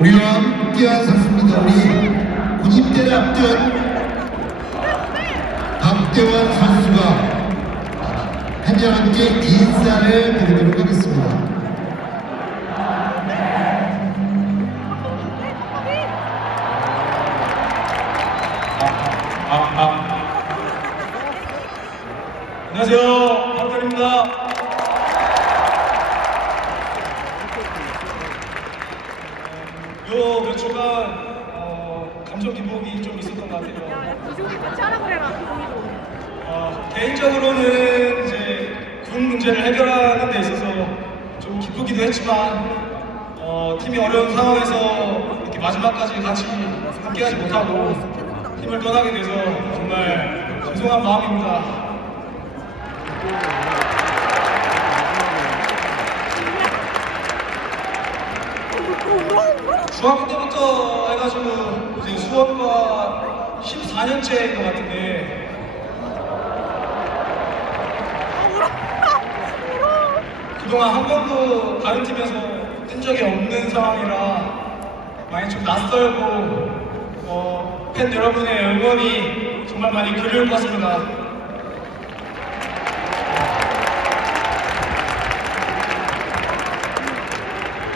우리와 함께한 선수입니다. 우리 군입대를 앞둔 박대원 선수가 팬여러분께 인사를 드리도록 하겠습니다. 안녕하세요. 박대리입니다. 요몇 초간 어, 감정 기복이 좀 있었던 것 같아요. 조심히 같이 하라 그래라. 거기도. 어, 개인적으로는 이제 군 문제를 해결하는 데 있어서 좀 기쁘기도 했지만 어, 팀이 어려운 상황에서 이렇게 마지막까지 같이 함께하지 못하고 팀을 떠나게 돼서 정말 죄송한 마음입니다. 중학교 때부터 해가지고 이제 수원과 14년째인 것 같은데 그동안 한 번도 다른 팀에서 뛴 적이 없는 상황이라 많이 좀 낯설고 어, 팬 여러분의 응원이 정말 많이 그리울 것 같습니다.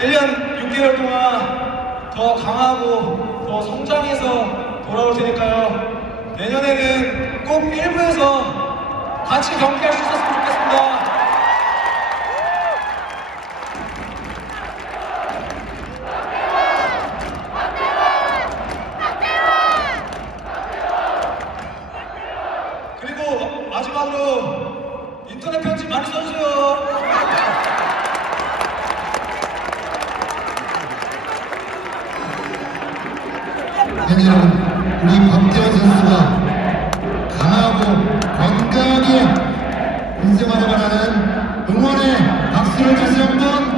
일 년 6개월 동안 더 강하고 더 성장해서 돌아올 테니까요. 내년에는 꼭 1부에서 같이 경기할 수 있었으면 좋겠습니다. 우리 박대원 선수가 강하고 건강하게 인생활을 바라는 응원의 박수를 다시 한번